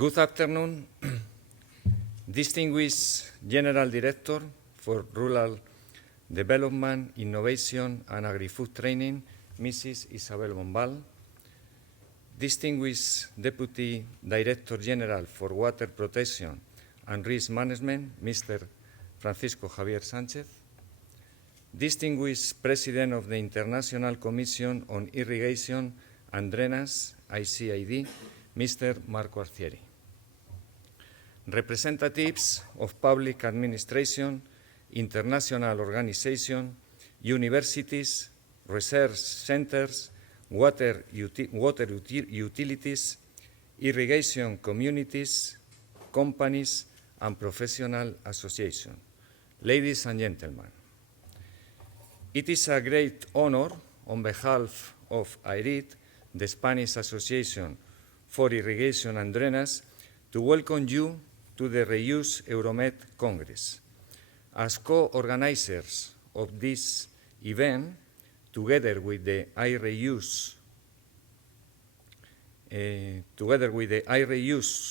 Good afternoon, distinguished General Director for Rural Development, Innovation and Agri-Food Training, Mrs. Isabel Bombal, distinguished Deputy Director General for Water Protection and Risk Management, Mr. Francisco Javier Sánchez, distinguished President of the International Commission on Irrigation and Drainage, ICID, Mr. Marco Arcieri, representatives of public administration, international organizations, universities, research centers, water utilities, irrigation communities, companies, and professional associations. Ladies and gentlemen, it is a great honor on behalf of AIRID, the Spanish Association for Irrigation and Drainage, to welcome you to the Reuse Euromed Congress. As co-organizers of this event, together with the iReuse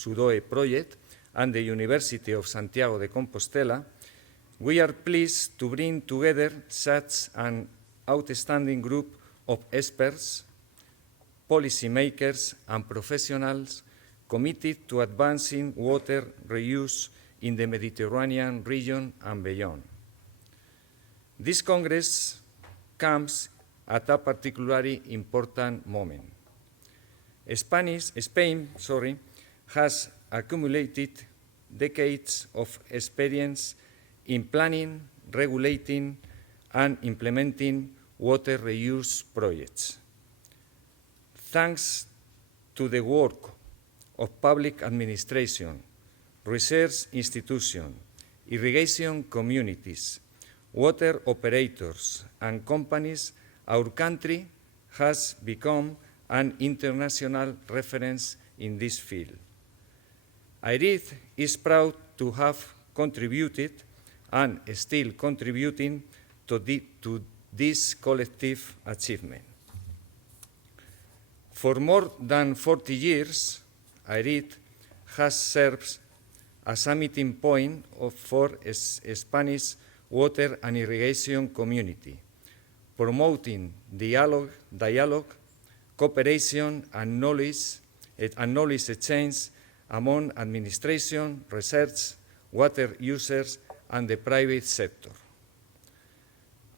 SUDOE project and the University of Santiago de Compostela, we are pleased to bring together such an outstanding group of experts, policymakers, and professionals committed to advancing water reuse in the Mediterranean region and beyond. This Congress comes at a particularly important moment. Spain has accumulated decades of experience in planning, regulating, and implementing water reuse projects. Thanks to the work of public administration, research institutions, irrigation communities, water operators, and companies, our country has become an international reference in this field. AIRID is proud to have contributed and still contributing to this collective achievement. For more than 40 years, AIRID has served as a meeting point for a Spanish water and irrigation community, promoting dialogue, cooperation, and knowledge exchange among administration, research, water users, and the private sector.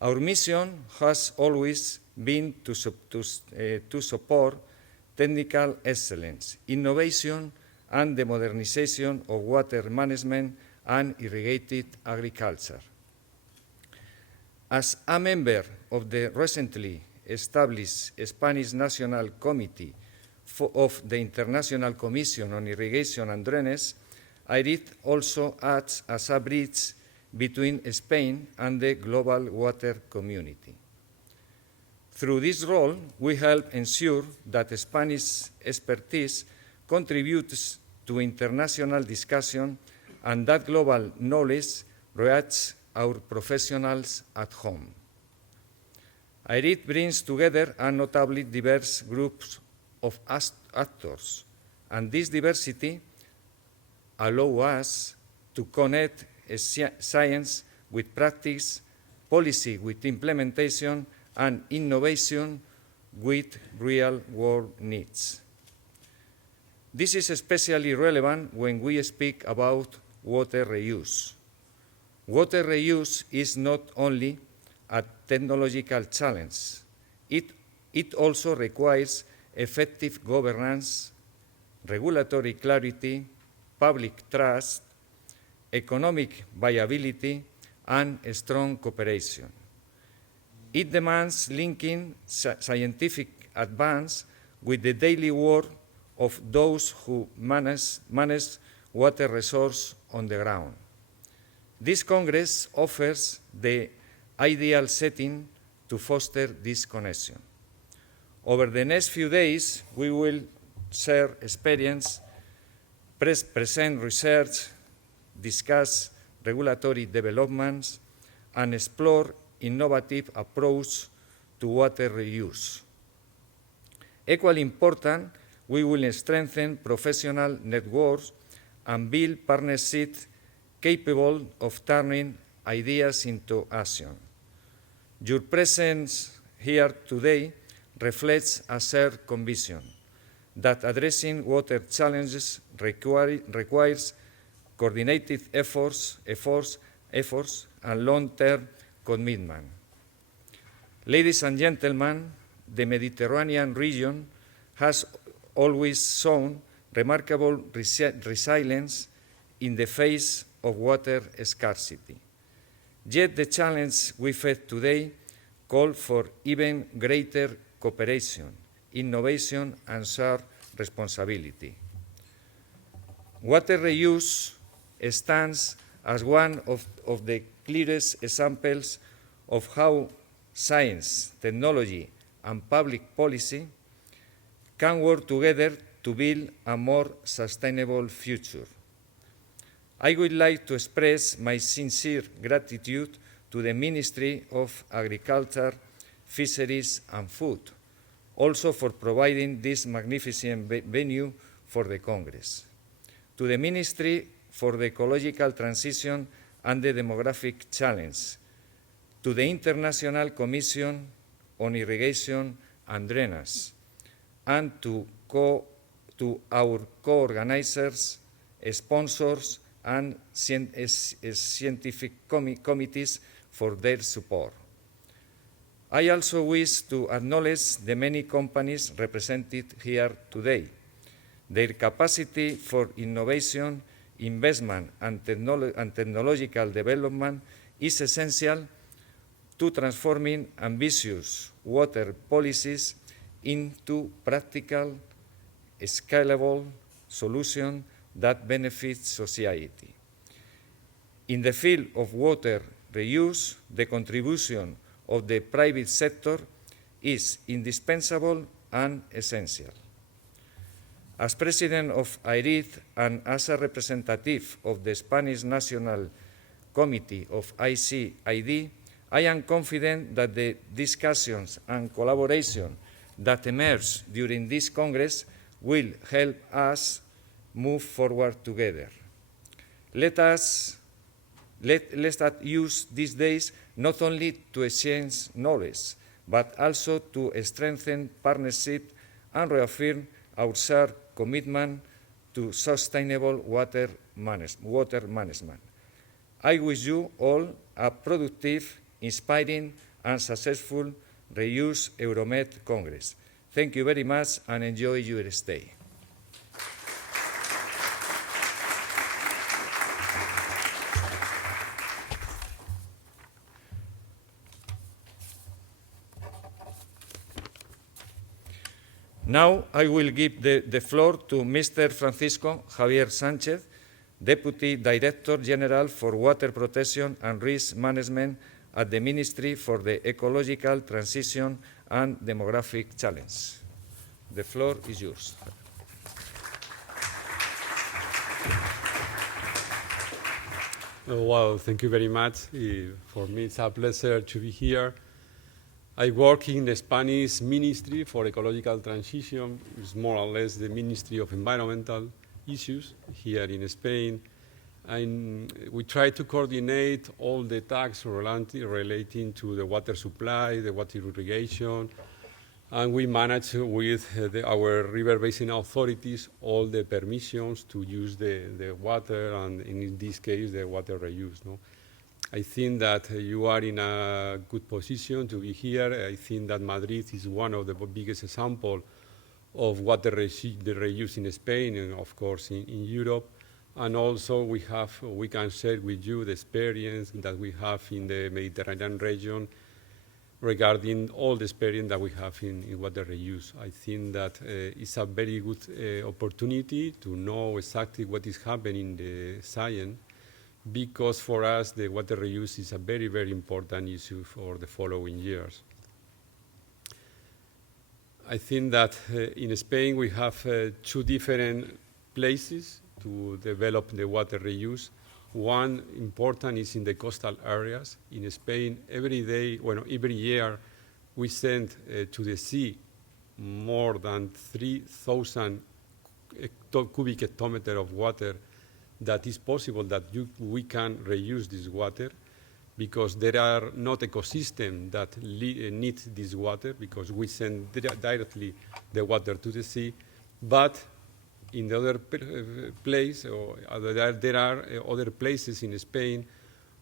Our mission has always been to support technical excellence, innovation, and the modernization of water management and irrigated agriculture. As a member of the recently established Spanish National Committee of the International Commission on Irrigation and Drainage, AIRID also acts as a bridge between Spain and the global water community. Through this role, we help ensure that Spanish expertise contributes to international discussion and that global knowledge reaches our professionals at home. AIRID brings together a notably diverse group of actors, and this diversity allows us to connect science with practice, policy with implementation, and innovation with real-world needs. This is especially relevant when we speak about water reuse. Water reuse is not only a technological challenge, it also requires effective governance, regulatory clarity, public trust, economic viability, and strong cooperation. It demands linking scientific advance with the daily work of those who manage water resources on the ground. This Congress offers the ideal setting to foster this connection. Over the next few days, we will share experience, present research, discuss regulatory developments, and explore innovative approach to water reuse. Equally important, we will strengthen professional networks and build partnerships capable of turning ideas into action. Your presence here today reflects a shared conviction that addressing water challenges requires coordinated efforts and long-term commitment. Ladies and gentlemen, the Mediterranean region has always shown remarkable resilience in the face of water scarcity. Yet the challenge we face today call for even greater cooperation, innovation, and shared responsibility. Water reuse stands as one of the clearest examples of how science, technology, and public policy can work together to build a more sustainable future. I would like to express my sincere gratitude to the Ministry of Agriculture, Fisheries and Food, also for providing this magnificent venue for the Congress. To the Ministry for the Ecological Transition and the Demographic Challenge, to the International Commission on Irrigation and Drainage, and to our co-organizers, sponsors, and scientific committees for their support. I also wish to acknowledge the many companies represented here today. Their capacity for innovation, investment, and technological development is essential to transforming ambitious water policies into practical, scalable solutions that benefit society. In the field of water reuse, the contribution of the private sector is indispensable and essential. As President of IRID and as a representative of the Spanish National Committee of ICID, I am confident that the discussions and collaboration that emerge during this Congress will help us move forward together. Let us use these days not only to exchange knowledge, but also to strengthen partnership and reaffirm our shared commitment to sustainable water management. I wish you all a productive, inspiring, and successful Reuse Euromed Congress. Thank you very much and enjoy your stay. Now I will give the floor to Mr. Francisco Javier Sánchez, Deputy Director General for Water Protection and Risk Management at the Ministry for the Ecological Transition and Demographic Challenge. The floor is yours. Well, thank you very much. For me, it's a pleasure to be here. I work in the Spanish Ministry for Ecological Transition. It's more or less the Ministry of Environmental Issues here in Spain. And we try to coordinate all the tasks relating to the water supply, the water irrigation, and we manage with our river basin authorities all the permissions to use the water, and in this case, the water reuse. No? I think that you are in a good position to be here. I think that Madrid is one of the biggest examples of water reuse in Spain and, of course, in Europe. And also, we can share with you the experience that we have in the Mediterranean region regarding all the experience that we have in water reuse. I think that it's a very good opportunity to know exactly what is happening in the science, because for us, the water reuse is a very, very important issue for the following years. I think that in Spain, we have two different places to develop the water reuse. One important is in the coastal areas. In Spain, every year, we send to the sea more than 3,000 cubic hectometer of water that is possible that we can reuse this water, because there are not ecosystems that need this water, because we send directly the water to the sea. But in the other place, or there are other places in Spain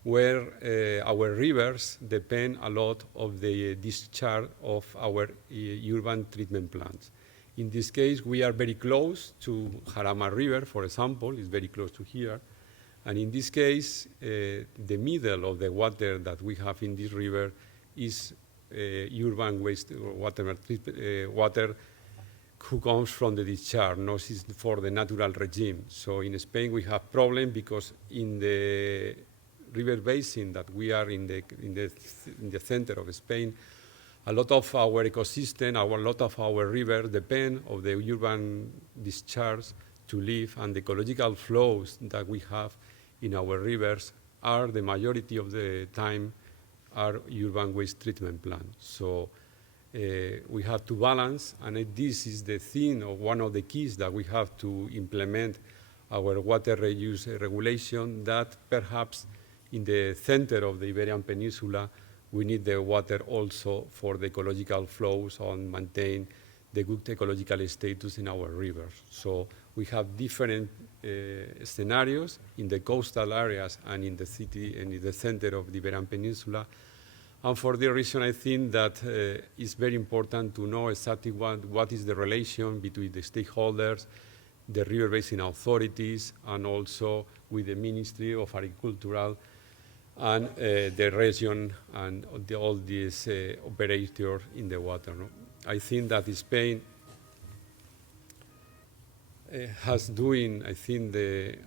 where our rivers depend a lot of the discharge of our urban treatment plants. In this case, we are very close to Jarama River, for example, is very close to here. And in this case, the middle of the water that we have in this river is urban waste water who comes from the discharge, not for the natural regime. So in Spain, we have problem because in the river basin that we are in the center of Spain, a lot of our ecosystem, a lot of our rivers depend on the urban discharge to live, and the ecological flows that we have in our rivers are the majority of the time are urban waste treatment plants. So we have to balance, and this is the thing, or one of the keys that we have to implement our water reuse regulation, that perhaps in the center of the Iberian Peninsula, we need the water also for the ecological flows and maintain the good ecological status in our rivers. So we have different scenarios in the coastal areas and in the city and in the center of the Iberian Peninsula. And for the reason, I think that it's very important to know exactly what is the relation between the stakeholders, the river basin authorities, and also with the Ministry of Agriculture and the region and all these operators in the water. No? I think that Spain has doing, I think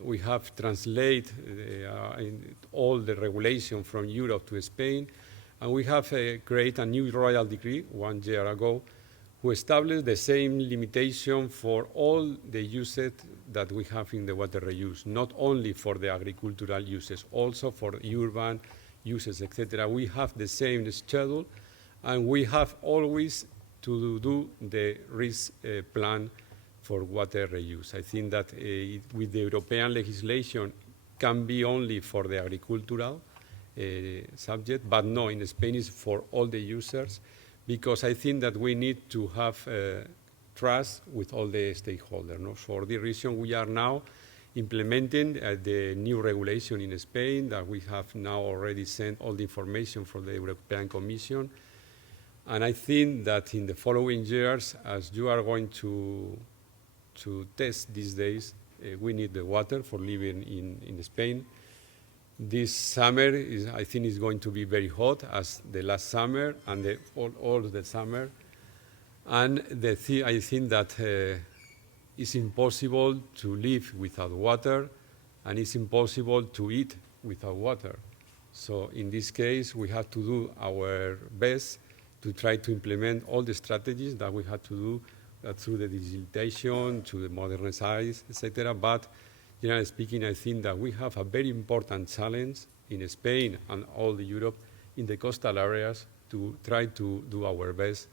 we have translated all the regulation from Europe to Spain, and we have created a new royal decree 1 year ago who established the same limitation for all the uses that we have in the water reuse, not only for the agricultural uses, also for urban uses, etc. We have the same schedule, and we have always to do the risk plan for water reuse. I think that with the European legislation can be only for the agricultural subject, but no, in Spain is for all the users, because I think that we need to have trust with all the stakeholders. No? For the reason, we are now implementing the new regulation in Spain, that we have now already sent all the information from the European Commission. And I think that in the following years, as you are going to test these days, we need the water for living in Spain. This summer, I think, is going to be very hot as the last summer and all the summer. And I think that it's impossible to live without water, and it's impossible to eat without water. So in this case, we have to do our best to try to implement all the strategies that we have to do through the digitalization, to the modernize, etc. But generally speaking, I think that we have a very important challenge in Spain and all the Europe in the coastal areas to try to do our best.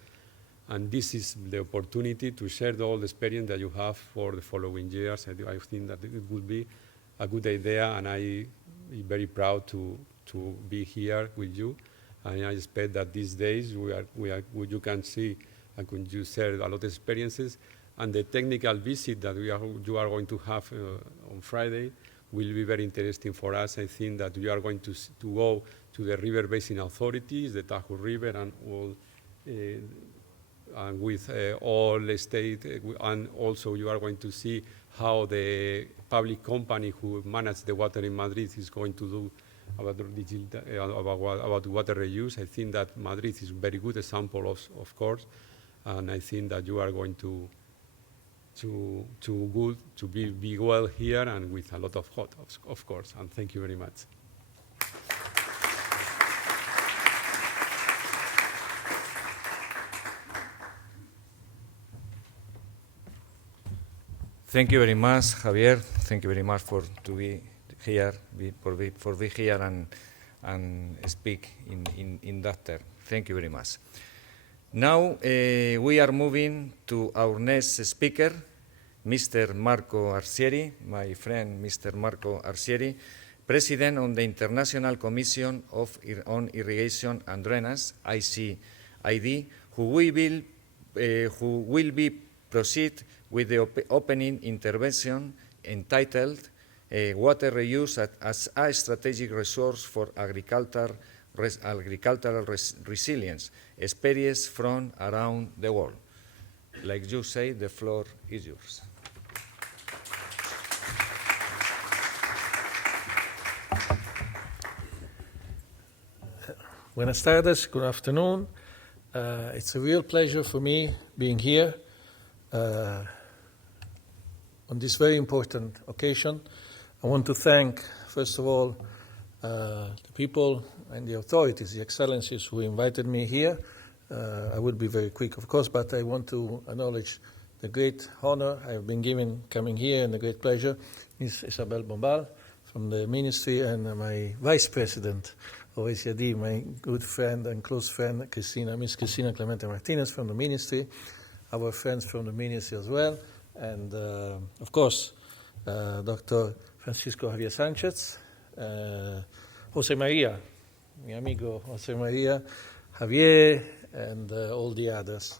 And this is the opportunity to share all the experience that you have for the following years. I think that it would be a good idea, and I'm very proud to be here with you. And I expect that these days you can see and can you share a lot of experiences. And the technical visit that you are going to have on Friday will be very interesting for us. I think that you are going to go to the river basin authorities, the Tajo River, and all, and with all the state, and also you are going to see how the public company who manages the water in Madrid is going to do about water reuse. I think that Madrid is a very good example, of course, and I think that you are going to be well here and with a lot of hot, of course. And thank you very much. Thank you very much, Javier. Thank you very much for being here and speak in that term. Thank you very much. Now we are moving to our next speaker, Mr. Marco Arsieri, my friend Mr. Marco Arsieri, President on the International Commission on Irrigation and Drainage, ICID, who will be proceed with the opening intervention entitled Water Reuse as a Strategic Resource for Agricultural Resilience, Experience from Around the World. Like you say, the floor is yours. Buenas tardes, good afternoon. It's a real pleasure for me being here on this very important occasion. I want to thank, first of all, the people and the authorities, the excellencies who invited me here. I will be very quick, of course, but I want to acknowledge the great honor I have been given coming here and the great pleasure. Ms. Isabel Bombal from the Ministry and my Vice President of ICID, my good friend and close friend, Miss Cristina Clemente Martinez from the Ministry, our friends from the Ministry as well, and of course, Dr. Francisco Javier Sanchez, Jose Maria, mi amigo Jose Maria, Javier, and all the others.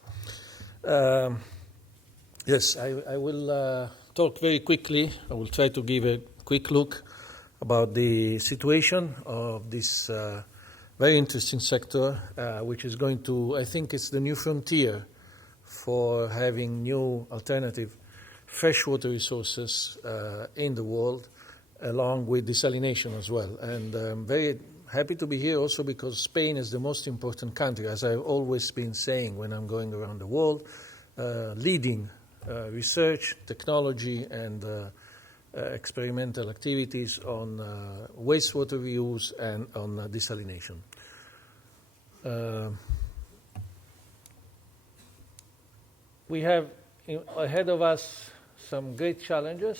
Yes, I will talk very quickly. I will try to give a quick look about the situation of this very interesting sector, which is going to, I think it's the new frontier for having new alternative freshwater resources in the world, along with desalination as well. And I'm very happy to be here also because Spain is the most important country, as I've always been saying when I'm going around the world, leading research, technology, and experimental activities on wastewater reuse and on desalination. We have ahead of us some great challenges.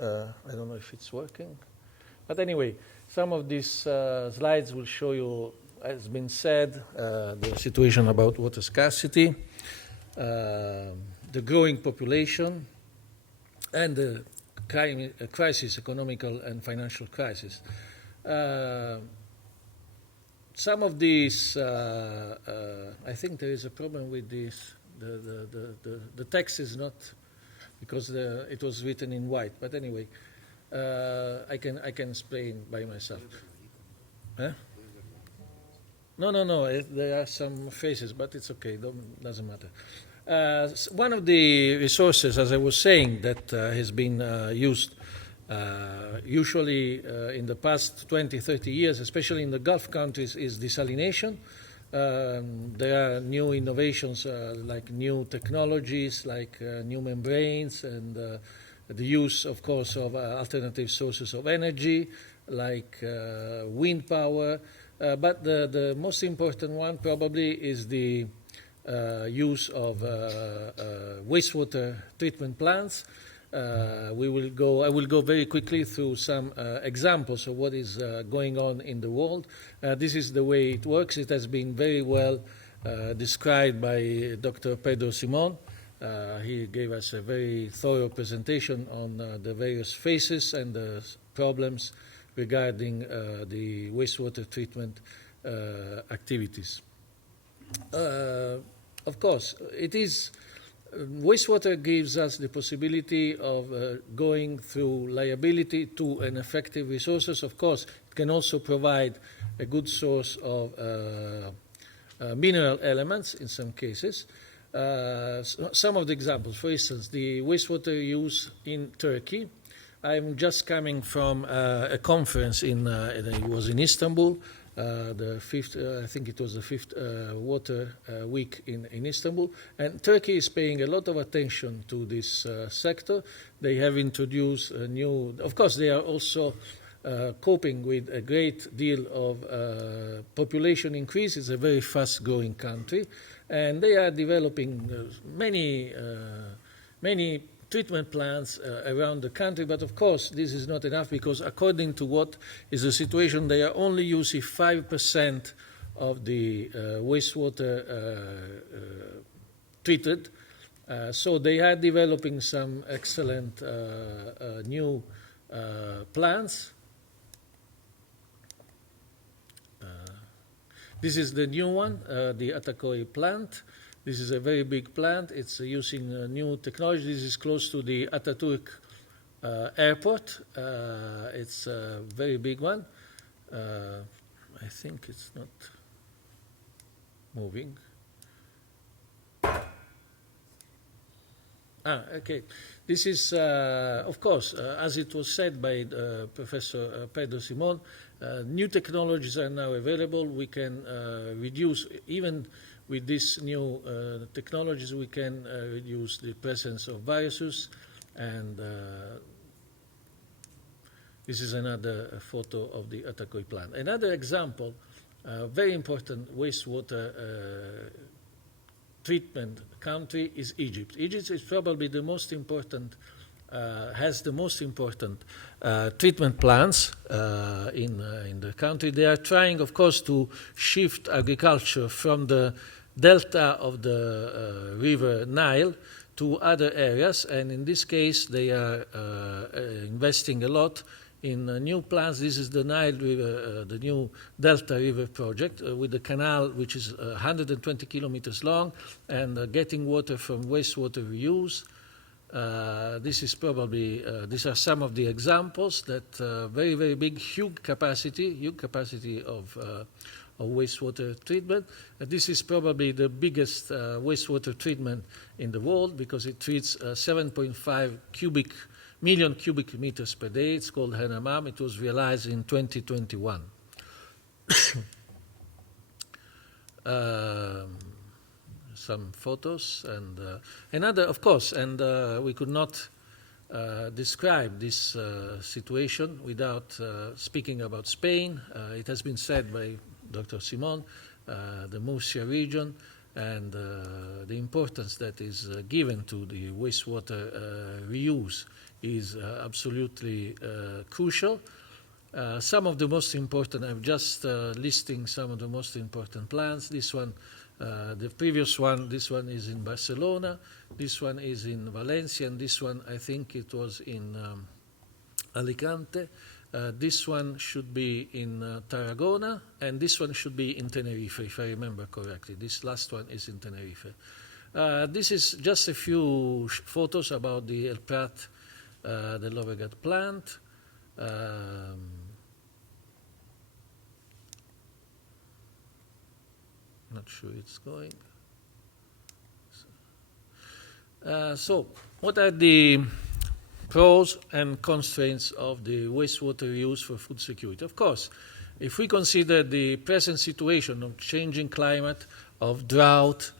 I don't know if it's working. But anyway, some of these slides will show you, as been said, the situation about water scarcity, the growing population, and the crisis, economical and financial crisis. Some of these, I think there is a problem with this. The text is not, because it was written in white. But anyway, I can explain by myself. Huh? No. There are some phrases, but it's okay. Doesn't matter. One of the resources, as I was saying, that has been used usually in the past 20, 30 years, especially in the Gulf countries, is desalination. There are new innovations like new technologies, like new membranes, and the use, of course, of alternative sources of energy, like wind power. But the most important one probably is the use of wastewater treatment plants. I will go very quickly through some examples of what is going on in the world. This is the way it works. It has been very well described by Dr. Pedro Simon. He gave us a very thorough presentation on the various phases and the problems regarding the wastewater treatment activities. Of course, wastewater gives us the possibility of going through liability to an effective resources. Of course, it can also provide a good source of mineral elements in some cases. Some of the examples, for instance, the wastewater use in Turkey. I'm just coming from a conference it was in Istanbul. The fifth, I think it was the fifth water week in Istanbul, and Turkey is paying a lot of attention to this sector. They have introduced a new, of course they are also coping with a great deal of population increase. It's a very fast growing country, and they are developing many treatment plants around the country, but of course this is not enough because according to what is the situation, they are only using 5% of the wastewater treated. So they are developing some excellent new plants. This is the new one, the Atakoi plant. This is a very big plant. It's using new technology. This is close to the Ataturk airport. It's a very big one. I think it's not moving. Okay. This is, of course, as it was said by Professor Pedro Simon, new technologies are now available. We can reduce, even with these new technologies, we can reduce the presence of viruses. And this is another photo of the Atakoi plant. Another example, very important wastewater treatment country is Egypt. Egypt is probably the most important, has the most important treatment plants in the country. They are trying, of course, to shift agriculture from the delta of the river Nile to other areas, and in this case they are investing a lot in new plants. This is the Nile River, the new Delta River project with the canal, which is 120 kilometers long, and getting water from wastewater reuse. This is probably, these are some of the examples that very, very big, huge capacity of wastewater treatment. This is probably the biggest wastewater treatment in the world because it treats 7.5 million cubic meters per day. It's called Hanamam. It was realized in 2021. Some photos and another, of course, and we could not describe this situation without speaking about Spain. It has been said by Dr. Simon, the Murcia region, and the importance that is given to the wastewater reuse is absolutely crucial. Some of the most important, I'm just listing some of the most important plants. This one, the previous one, this one is in Barcelona, this one is in Valencia, and this one, I think it was in Alicante. This one should be in Tarragona, and this one should be in Tenerife, if I remember correctly. This last one is in Tenerife. This is just a few photos about the El Prat, the Llobregat plant. Not sure it's going. So, what are the pros and constraints of the wastewater use for food security? Of course, if we consider the present situation of changing climate, of drought,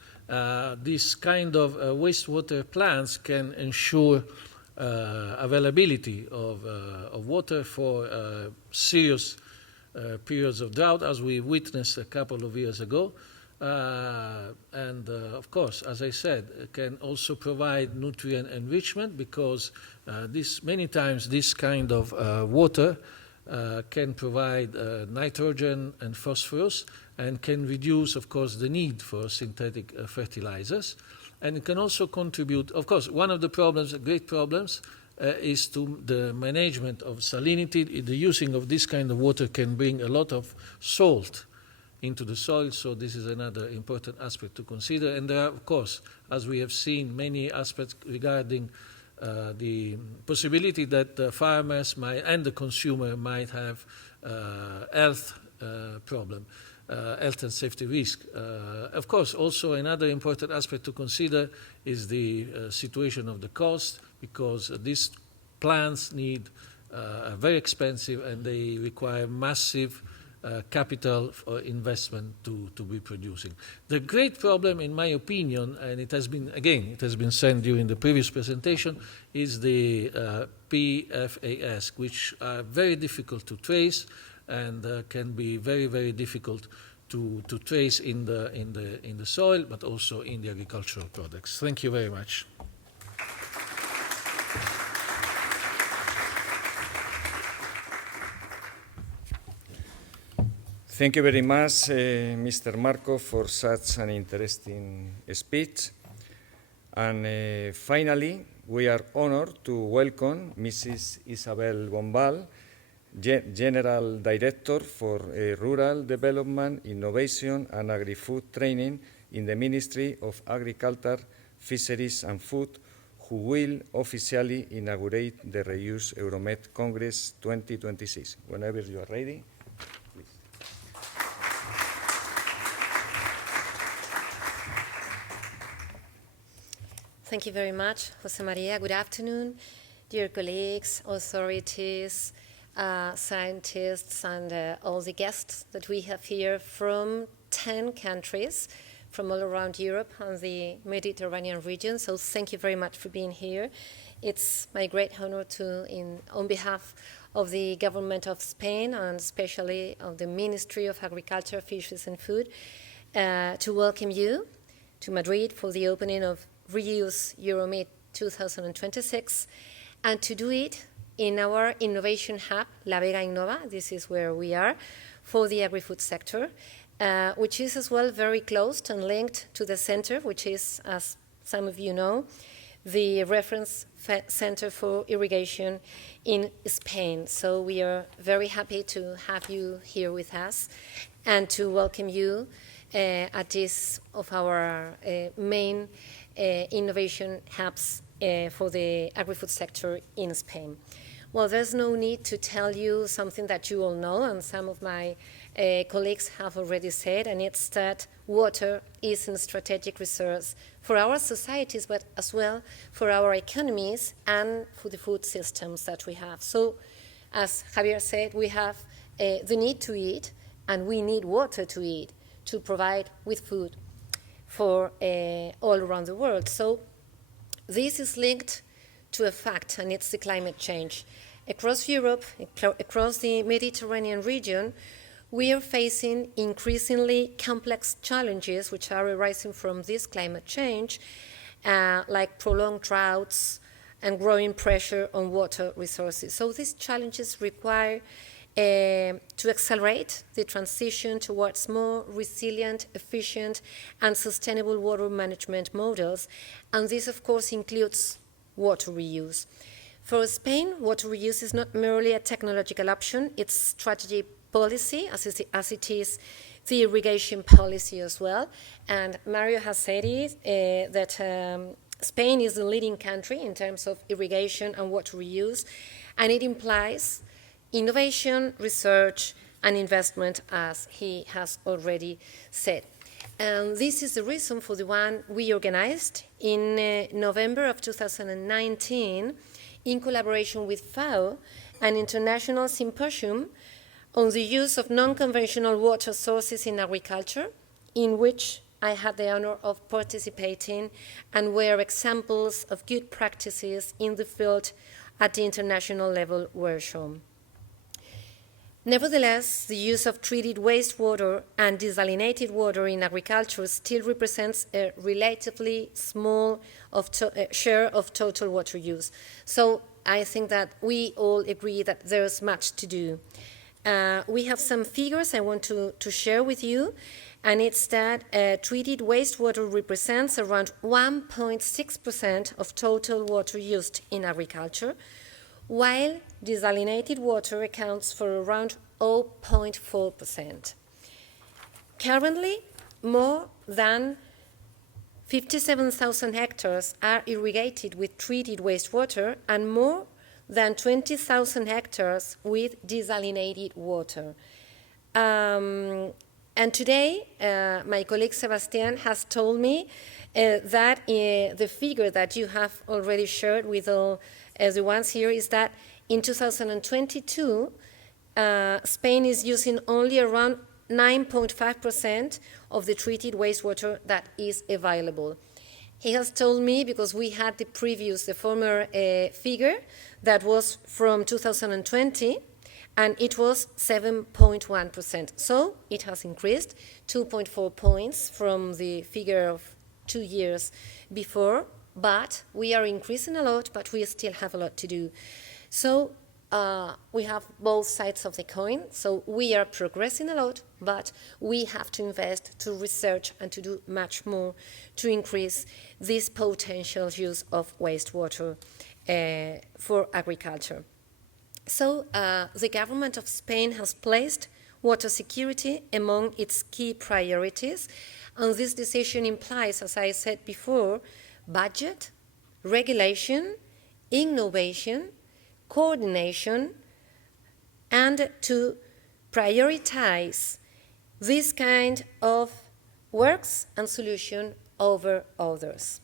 this kind of wastewater plants can ensure availability of water for serious periods of drought, as we witnessed a couple of years ago. And of course, as I said, it can also provide nutrient enrichment because many times this kind of water can provide nitrogen and phosphorus and can reduce, of course, the need for synthetic fertilizers. And it can also contribute, of course, one of the problems, great problems, is to the management of salinity. The using of this kind of water can bring a lot of salt into the soil, so this is another important aspect to consider. And there are, of course, as we have seen, many aspects regarding the possibility that the farmers and the consumer might have health problem, health and safety risk. Of course, also another important aspect to consider is the situation of the cost, because these plants are very expensive and they require massive capital for investment to be producing. The great problem, in my opinion, and it has been said during the previous presentation, is the PFAS, which are very difficult to trace and can be very, very difficult to trace in the soil, but also in the agricultural products. Thank you very much. Thank you very much, Mr. Marco, for such an interesting speech. And finally, we are honored to welcome Mrs. Isabel Bombal, General Director for Rural Development, Innovation and Agri-Food Training in the Ministry of Agriculture, Fisheries and Food, who will officially inaugurate the Reuse Euromed Congress 2026. Whenever you are ready, please. Thank you very much, Jose Maria. Good afternoon, dear colleagues, authorities, scientists, and all the guests that we have here from 10 countries from all around Europe and the Mediterranean region. So thank you very much for being here. It's my great honor to, on behalf of the government of Spain and especially of the Ministry of Agriculture, Fisheries and Food, to welcome you to Madrid for the opening of Reuse Euromed 2026, and to do it in our innovation hub, La Vega Innova. This is where we are for the agri-food sector, which is as well very close and linked to the center, which is, as some of you know, the reference center for irrigation in Spain. So we are very happy to have you here with us and to welcome you at this of our main innovation hubs for the agri-food sector in Spain. Well, there's no need to tell you something that you all know, and some of my colleagues have already said, and it's that water is a strategic resource for our societies, but as well for our economies and for the food systems that we have. So, as Javier said, we have the need to eat, and we need water to eat, to provide with food for all around the world. So this is linked to a fact, and it's the climate change. Across Europe, across the Mediterranean region, we are facing increasingly complex challenges which are arising from this climate change, like prolonged droughts and growing pressure on water resources. So these challenges require to accelerate the transition towards more resilient, efficient, and sustainable water management models. And this, of course, includes water reuse. For Spain, water reuse is not merely a technological option, it's strategy policy, as it is the irrigation policy as well. And Mario has said it, that Spain is the leading country in terms of irrigation and water reuse, and it implies innovation, research, and investment, as he has already said. And this is the reason for the one we organized in November of 2019 in collaboration with FAO, an international symposium on the use of non-conventional water sources in agriculture, in which I had the honor of participating and where examples of good practices in the field at the international level were shown. Nevertheless, the use of treated wastewater and desalinated water in agriculture still represents a relatively small share of total water use. So I think that we all agree that there's much to do. We have some figures I want to share with you, and it's that treated wastewater represents around 1.6% of total water used in agriculture, while desalinated water accounts for around 0.4%. Currently, more than 57,000 hectares are irrigated with treated wastewater and more than 20,000 hectares with desalinated water. And today, my colleague Sebastián has told me that the figure that you have already shared with all the ones here is that in 2022, Spain is using only around 9.5% of the treated wastewater that is available. He has told me, because we had the former figure that was from 2020, and it was 7.1%. So it has increased 2.4 points from the figure of 2 years before, but we are increasing a lot, but we still have a lot to do. So we have both sides of the coin. So we are progressing a lot, but we have to invest, to research, and to do much more to increase this potential use of wastewater for agriculture. So the government of Spain has placed water security among its key priorities, and this decision implies, as I said before, budget, regulation, innovation, coordination, and to prioritize this kind of works and solution over others.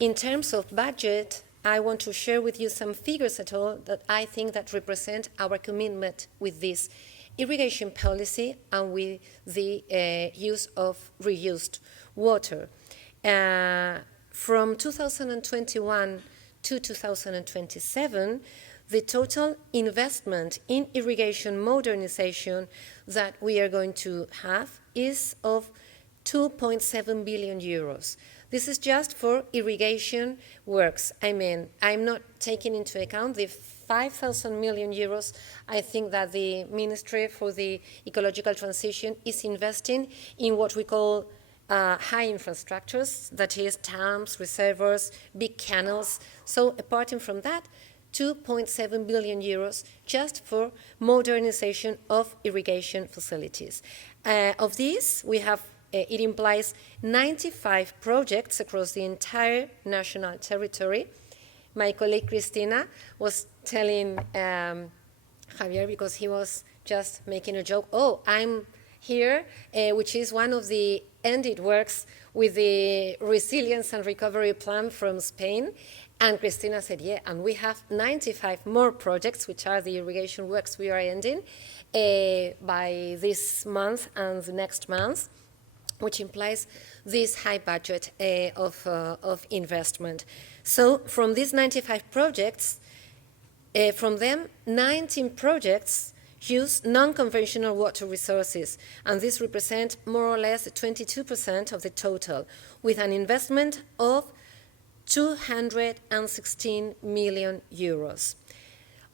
In terms of budget, I want to share with you some figures at all that I think that represent our commitment with this irrigation policy and with the use of reused water. From 2021 to 2027, the total investment in irrigation modernization that we are going to have is of 2.7 billion euros. This is just for irrigation works. I mean, I'm not taking into account the 5,000 million euros I think that the Ministry for the Ecological Transition is investing in what we call high infrastructures, that is dams, reservoirs, big canals. So apart from that, 2.7 billion euros just for modernization of irrigation facilities. Of these, we have it implies 95 projects across the entire national territory. My colleague Cristina was telling Javier, because he was just making a joke, oh, I'm here, which is one of the ended works with the Resilience and Recovery Plan from Spain. And Cristina said, yeah, and we have 95 more projects, which are the irrigation works we are ending by this month and the next month, which implies this high budget of investment. So from these 95 projects, from them, 19 projects use non-conventional water resources, and this represents more or less 22% of the total, with an investment of 216 million euros.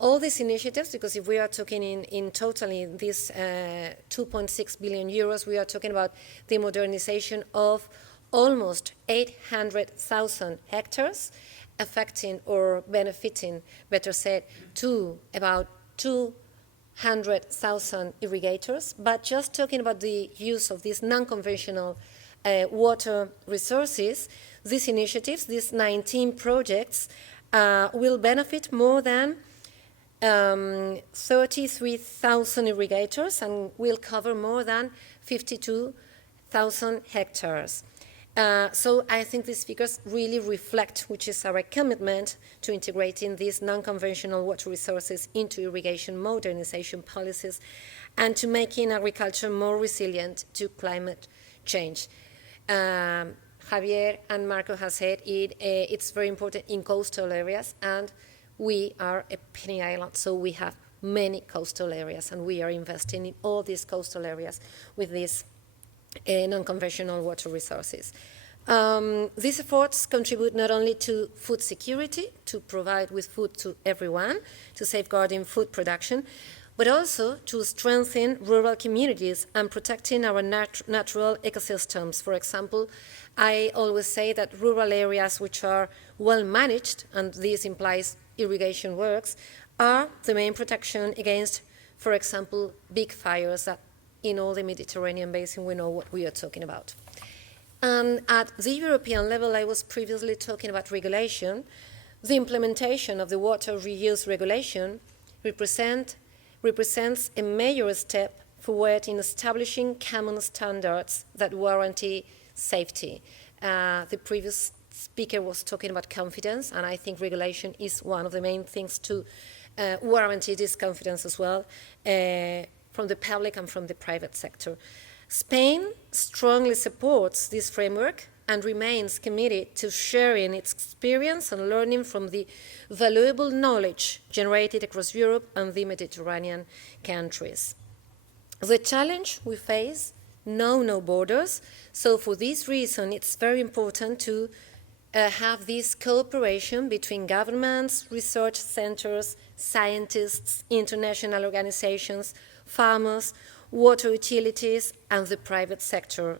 All these initiatives, because if we are talking in total in this 2.6 billion euros, we are talking about the modernization of almost 800,000 hectares, affecting or benefiting, better said, to about 200,000 irrigators. But just talking about the use of these non-conventional water resources, these initiatives, these 19 projects, will benefit more than 33,000 irrigators and will cover more than 52,000 hectares. So I think these figures really reflect which is our commitment to integrating these non-conventional water resources into irrigation modernization policies and to making agriculture more resilient to climate change. Javier and Marco have said it's very important in coastal areas, and we are a penny island, so we have many coastal areas, and we are investing in all these coastal areas with these non-conventional water resources. These efforts contribute not only to food security, to provide with food to everyone, to safeguarding food production, but also to strengthen rural communities and protecting our natural ecosystems. For example, I always say that rural areas which are well managed, and this implies irrigation works, are the main protection against, for example, big fires that in all the Mediterranean basin we know what we are talking about. And at the European level, I was previously talking about regulation. The implementation of the water reuse regulation represents a major step forward in establishing common standards that guarantee safety. The previous speaker was talking about confidence, and I think regulation is one of the main things to guarantee this confidence as well from the public and from the private sector. Spain strongly supports this framework and remains committed to sharing its experience and learning from the valuable knowledge generated across Europe and the Mediterranean countries. The challenge we face know no borders, so for this reason it's very important to have this cooperation between governments, research centers, scientists, international organizations, farmers, water utilities, and the private sector.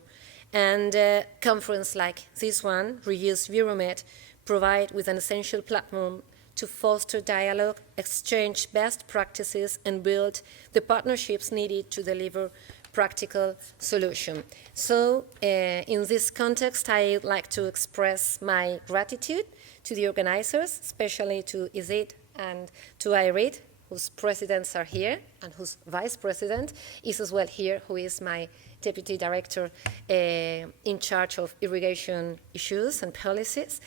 And conferences like this one, Reuse Euromed, provide with an essential platform to foster dialogue, exchange best practices, and build the partnerships needed to deliver practical solution. So in this context, I'd like to express my gratitude to the organizers, especially to Isid and to Irid, whose presidents are here, and whose vice president is as well here, who is my deputy director in charge of irrigation issues and policies.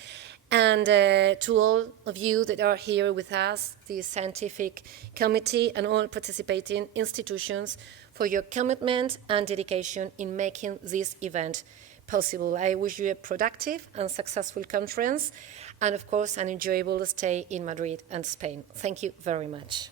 And to all of you that are here with us, the scientific committee and all participating institutions, for your commitment and dedication in making this event possible. I wish you a productive and successful conference, and of course an enjoyable stay in Madrid and Spain. Thank you very much.